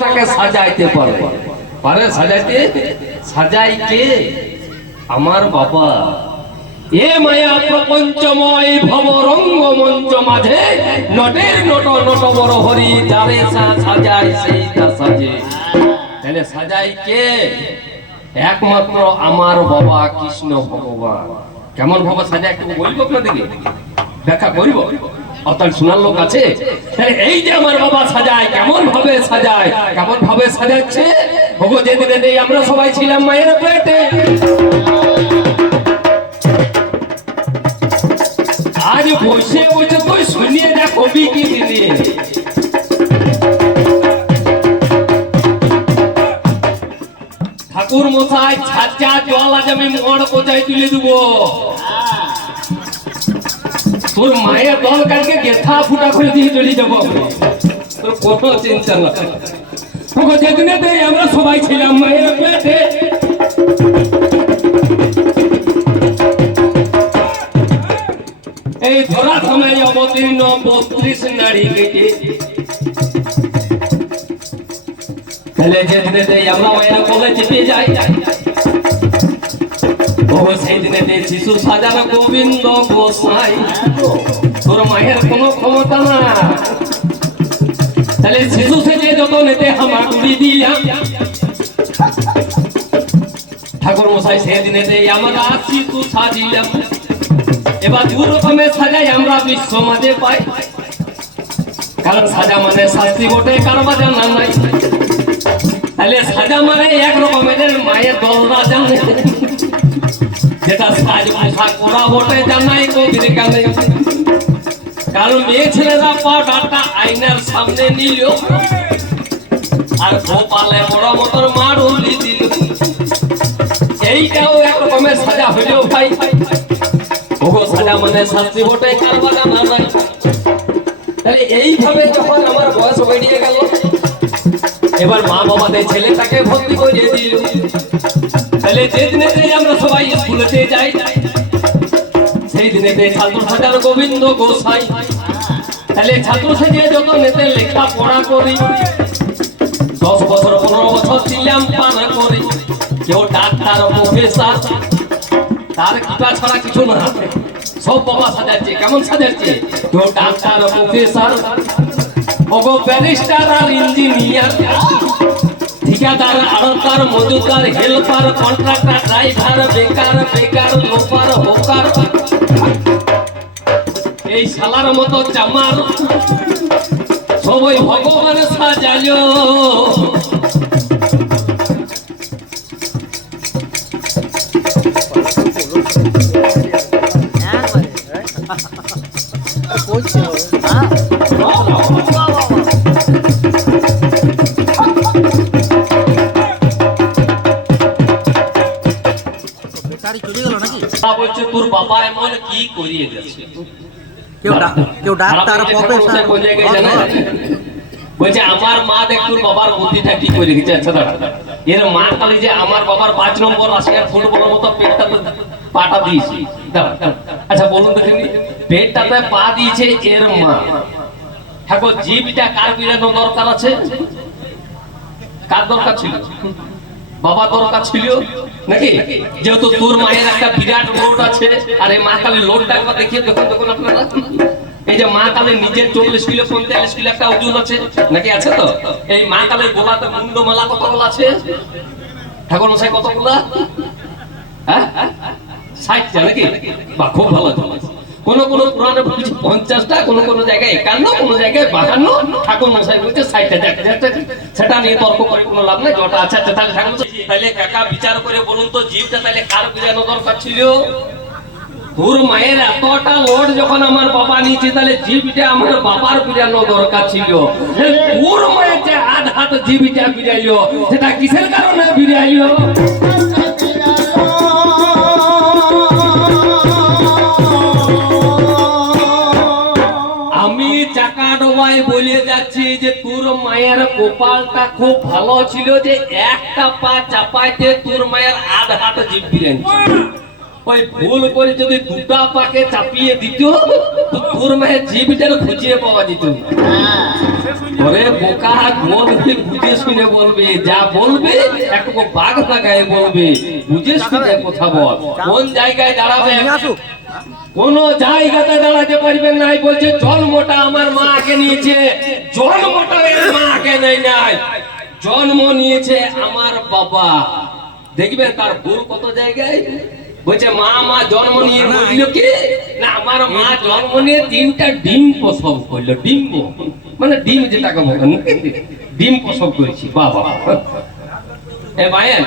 তাকে সাজাইতে পারে পারে সাজাইতে সাজাই কে? আমার বাবা। এ মায়া প্রপঞ্চময় ভব রঙ্গমঞ্চ মাঝে নটের নট নট বড় হরি যারে সাজায় সেইটা সাজে। তাহলে সাজাই কে? একমাত্র আমার বাবা কৃষ্ণ ভগবান। কেমন ভাবে সাজায় একটু বলবো আপনাদেরকে, ব্যাখ্যা করব। অর্থাৎ শোনার লোক আছে? এই যে আমার বাবা সাজায়, কেমন ভাবে সাজায়, কেমন ভাবে সাজাচ্ছে? ভগো যেদিনে আমরা সবাই ছিলাম মায়ের পেটে, আজ বসে বসে তুই শুনিয়ে যা কবি কি দিনে। ঠাকুর মশাই ছাঁচা জল আজ আমি মোড় কোথায় তুলে দেবো। তোর মায়ের দল কালকে গেথা ফুটা করে দিয়ে চলে যাবো, তোর কোনো চিন্তা না। যেদিনে আমরা সবাই ছিলাম মায়ের পেটে, এই ধরা সময় অবতীর্ণ 32 নারী কেটে। তাহলে যেদিনে আমরা মায়ের কোলে চেপে যাই, সেই দিনে শিশু সাজানো গোবিন্দ গোসাই। তোর মায়ের কোনো ক্ষমতা না। তাহলে শিশু সেজে যত নেতে হামাগুড়ি দিলাম। ঠাকুর মশাই সেদিনে আমরা শিশু সাজিলাম। এবার দু রকমের সাজাই আমরা বিশ্ব মাঝে পাই। কারণ সাজা মানে শাস্তি বটে, কারবা জানা নাই। তাহলে সাজা মানে এক রকমের মায়ের দলরা জানে, যেটা সাজ পোশাক করা বটে জানাই কবির কানে। কারণ মেয়ে ছেলেরা পাউডারটা আয়নার সামনে নিল, আর গোপালে বড় মতন মাড়ুলি দিল। এইটাও এক রকমের সাজা হইল ভাই। ওগো সাজা মানে শাস্তি বটে, কারবা জানা নাই। তাহলে এইভাবে যখন আমার বয়স বেরিয়ে গেল, এবার মা বাবাদের ছেলেটাকে ভর্তি করে দিল। তাহলে যে দিনে আমরা সবাই স্কুলেতে যাই, সেই দিনে ছাত্র সাজার গোবিন্দ গোসাই। তাহলে ছাত্র সাজিয়ে যত নেতে লেখা পড়া করি, 10 বছর 15 বছর ছিলাম পানা করি। কেউ ডাক্তার প্রফেসর, তার কৃপা ছাড়া কিছু না। সব বাবা সাজাচ্ছে, কেমন সাজাচ্ছে? কেউ ডাক্তার প্রফেসর, ওগো ব্যারিস্টার আর ইঞ্জিনিয়ার, ঠিকাদার আড়তদার মজুদার হেল্পার কন্ট্রাক্টর ড্রাইভার বেকার বেকার লোপার হোকার। এই শালার মতো চামার সবাই ভগবান সাজালো। বলছে তোর বাবা এমন কি করিয়ে গেছে? কেউ ডাক্তার প্রফেসর বলছে আমার মা দেখ তোর বাবার বুদ্ধিটা কি করে গেছে। আচ্ছা দাঁড়া, এর মা কালি যে আমার বাবার 5 নম্বর রাশিয়ার ফুটবলের মতো পেটটাতে পাটা দিয়েছে। আচ্ছা বলুন দেখেনি, পেটটাতে পা দিয়েছে এর মা। ঠাকুর জীবটা কার বিরানো দরকার আছে? কার দরকার ছিল? বাবা দরকার ছিল নাকি? যেহেতু তোর মায়ের একটা বিরাট লোড আছে, আর এই মা কালী লোডটা একবার দেখিয়ে দেখুন তখন আপনারা। এই যে মা কালীর নিজের 40 কিলো 45 কিলো একটা ওজন আছে নাকি? আছে তো? এই মা কালীর গোলাতে মুন্ডমালা কতগুলো আছে? ঠাকুর মশাই কতগুলো? হ্যাঁ 60টা নাকি? বা খুব ভালো। কোন কোন পুরাণে বলছে 50টা, কোন কোন জায়গায় 51, কোন জায়গায় 52। ঠাকুর মশাই বলছে 60টা। সেটা নিয়ে তর্ক করে কোনো লাভ নাই, যেটা আছে তাহলে ঠাকুর তাহলে কাকা বিচার করে বলুন তো, জীবটা তাহলে কার বিরানো দরকার ছিল? তোর মায়ের এতটা লোড যখন আমার বাবা নিয়েছে, তাহলে জীবটা আমার বাবার বিরানো দরকার ছিল। তোর মায়ের যে আধাত জীবটা বিরাইলো, সেটা কিসের কারণে বিরাইলো? বলে যাচ্ছি যে তোর মায়ের কপালটা খুব ভালো ছিল, যে একটা পা চাপাইতে তোর মায়ের আধ হাত জীব ফিরেন। ওই ভুল করে যদি দুটা পাকে চাপিয়ে দিত তো তোর মায়ের জীবটার খুঁজিয়ে পাওয়া যেত না। ওরে বোকা বলবে বুঝে শুনে বলবে, যা বলবে একটু বাঘ লাগায় বলবে, বুঝে শুনে কথা বল। কোন জায়গায় দাঁড়াবে? কোন জায়গাতে দাঁড়াতে পারবেন নাই। বলছে জন্মটা আমার মা আগে নিয়েছে, জন্মটা এর মা আগে নেই নাই, জন্ম নিয়েছে আমার বাবা। দেখবেন তার ভুল কত জায়গায়। বলছে মা মা জন্ম নিয়ে বলল কি না, আমার মা জন্ম নিয়ে 3টা ডিম প্রসব করলো। ডিম্ব মানে ডিম যেটাকে বলেন, ডিম প্রসব করেছি বাবা। এ ভাইয়ের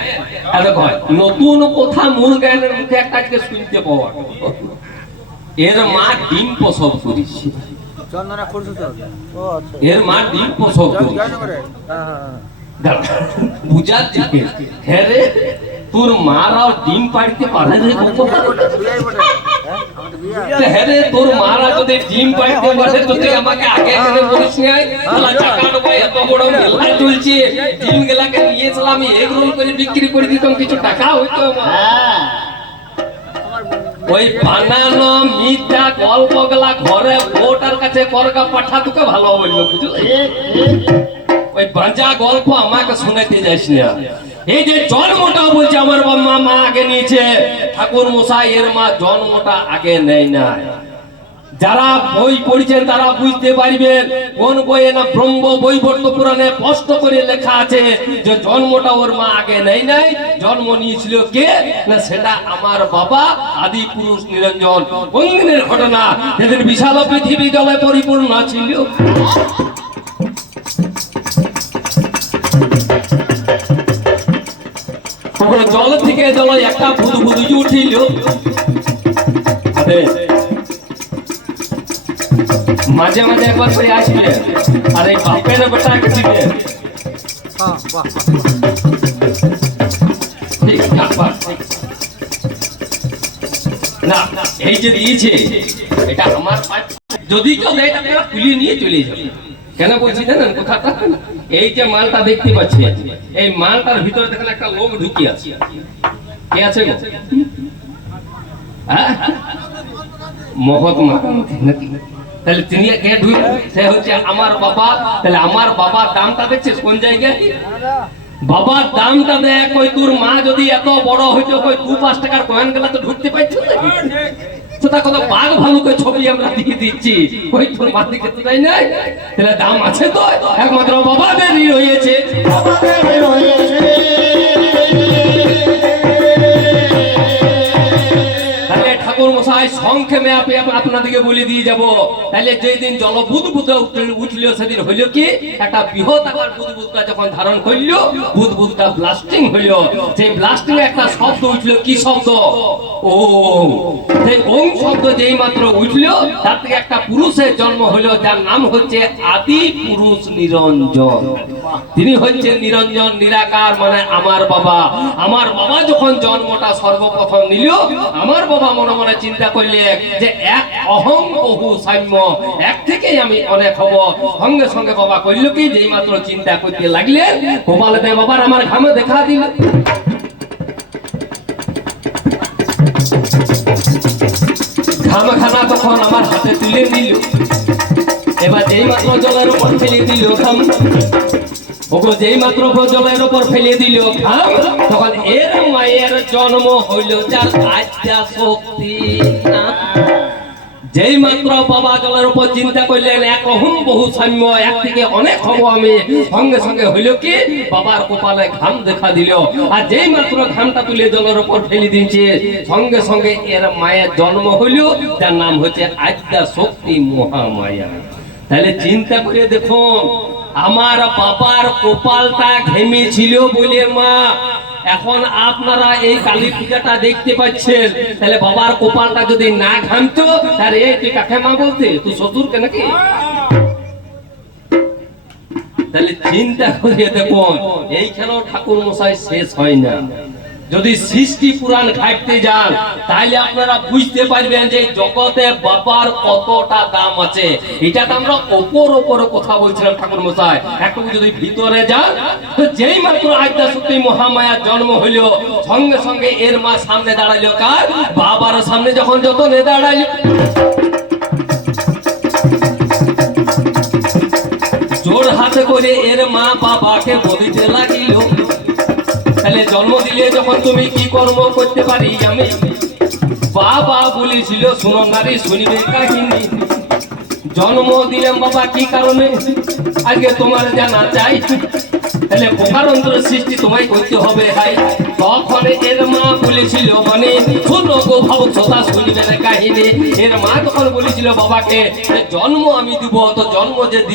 এত ভয় নতুন কথা মূল জ্ঞানের মুখে একটা আজকে শুনতে পাওয়া, এর মা ডিম প্রসব করেছে। এর মা ডিম প্রসব করেছে। বুঝার দিকে হ্যাঁ রে, তোর মারাও ডিম পাড়িতে পারে রে? হ্যাঁ রে, তোর মারা যদি ডিম পাড়িতে পারে যদি আমাকে আগে এখানে বলিস নাই, তাহলে চাকার ভাই এত বড় মেলা চলছে, ডিম গেলাকে নিয়েছিলাম আমি এগ রোল করে বিক্রি করে দিতাম, কিছু টাকা হইতো আমার। ওই বানানো মিথ্যা গল্প গেলা ঘরে বউটার কাছে করগা পাঠা তোকে ভালো বললো, বুঝলি? ওই বাঁচা গল্প আমাকে শোনাতে যাস না। এই যে জন্মটা বলছে আমার বাবা মা আগে নিয়েছে, ঠাকুর মশাই এর মা জন্মটা আগে নেয় না। যারা বই পড়ছেন তারা বুঝতে পারবেন কোন বইয়ে না ব্রহ্ম বৈবর্ত পুরাণে স্পষ্ট করে লেখা আছে যে জন্মটা ওর মা আগে নেয় নাই। জন্ম নিয়েছিল কে না, সেটা আমার বাবা আদি পুরুষ নিরঞ্জন। কোন দিনের ঘটনা? যেদিন বিশাল পৃথিবী জলে পরিপূর্ণ ছিল। জল থেকে জল একটা ভুদু ভুদু উঠিল। মাঝে মাঝে একবার করে আসবে আর এই বাপের বেটাকে দিবে। না এই যে দিয়েছে এটা আমার, যদি কেউ দেয় তাহলে তুলে নিয়ে চলে যাবে। কেন বলছি জানেন কথাটা? এই যে মালটা দেখতে পাচ্ছি, এই মালটার ভিতরে দেখেন একটা লোক ঢুকি আছে। কে আছে? মহাত্মা নাকি? তাহলে তিনি কে ঢুক? সে হচ্ছে আমার বাবা। তাহলে আমার বাবার দামটা দেখছিস কোন জায়গায়? বাবার দামটা দেখ। ওই তোর মা যদি এত বড় হইতো, ওই 2-5 টাকার কয়েন গুলা তো ঢুকতে পাইছো না। সেটা কত বাঘ ভালুকের ছবি আমরা দিয়ে দিচ্ছি, ওই তোর মা দিকে তো তাই নাই। তাহলে দাম আছে তো, একমাত্র বাবাদেরই রয়েছে। ঠাকুর মশাই সংক্ষেপে আপনাদেরকে বলে দিয়ে যাব। তাহলে যেদিন জল বুদবুদ উঠল সেদিন হইল কি, একটা বৃহৎ আকার বুদবুদটা যখন ধারণ করল, বুদবুদটা ব্লাস্টিং হইল। সেই ব্লাস্টিং একটা শব্দ উঠল। কি শব্দ? ওম। সেই ওম শব্দ যেই মাত্র উঠল, তার থেকে একটা পুরুষের জন্ম হইল, যার নাম হচ্ছে আদি পুরুষ নিরঞ্জন। তিনি হচ্ছে নিরঞ্জন, নিরাকার, মানে আমার বাবা। আমার বাবা যখন জন্মটা সর্বপ্রথম নিল, আমার বাবা মনে মনে চিন্তা করলে যে এক অহং বহু সাম্য, এক থেকেই আমি অনেক হব। সঙ্গে সঙ্গে বাবা কইল কি, যেই মাত্র চিন্তা করতে লাগলেন, গোপাল দে বাবার আমার ঘামে দেখা দিল। ঘামখানা তখন আমার হাতে তুলে দিল। এবার যেই মাত্র জলের উপর ফেলে দিল ঘাম, ওগো যেই মাত্র জলের উপর ফেলে দিল ঘাম, তখন এর মায়ের জন্ম হইল, যার আদ্যা শক্তি। যেই মাত্র বাবা জলের উপর চিন্তা করলেন এক অহম বহু সাম্য, এক থেকে অনেক হব আমি, সঙ্গে সঙ্গে হইল কি, বাবার কপালে ঘাম দেখা দিল। আর যেই মাত্র ঘামটা তুলে জলের উপর ফেলে দিয়েছে, সঙ্গে সঙ্গে এর মায়ের জন্ম হইল, যার নাম হচ্ছে আদ্যা শক্তি মহামায়া। তাহলে চিন্তা করে দেখুন, আমার বাবার কপালটা ঘেমে ছিল বলে মা এখন আপনারা এই কালী পূজাটা দেখতে পাচ্ছেন। তাহলে বাবার কপালটা যদি না ঘামতো, তাহলে এই তুই কাকে মা বলতে? তুই শ্বশুরকে নাকি? তাহলে চিন্তা করে দেখুন, এইখানেও ঠাকুর মশাই শেষ হয় না। যদি সৃষ্টি পুরাণ ঘাটতে যান তাহলে আপনারা বুঝতে পারবেন যে জগতে বাবার কতটা দাম আছে। এটা তো আমরা ওপর কথা বলছিলাম ঠাকুর মশাই, একটু যদি ভিতরে যান তো যেই মাত্র আদ্যা সত্যি মহামায়ার জন্ম হইল সঙ্গে সঙ্গে এর মা সামনে দাঁড়াইলো কার? বাবার সামনে যখন যতনে দাঁড়াইলো জোর হাতে করে এর মা বাবাকে বলিতে লাগিল, তাহলে জন্ম দিলে যখন তুমি কি কর্ম করতে পারি আমি? বাবা বলেছিল শুনো নারী শুনিবে কাহিনী, জন্ম দিলাম বাবা কি কারণে আজকে তোমার জানা চাই, তাহলে প্রকারান্তর সৃষ্টি তোমায় করতে হবে হাই। তখন এর মা বলেছিল মানে শুনো গো ভবসতা শুনিবে না কাহিনী। এর মা তখন বলেছিল বাবাকে জন্ম আমি দিব, তো জন্ম যে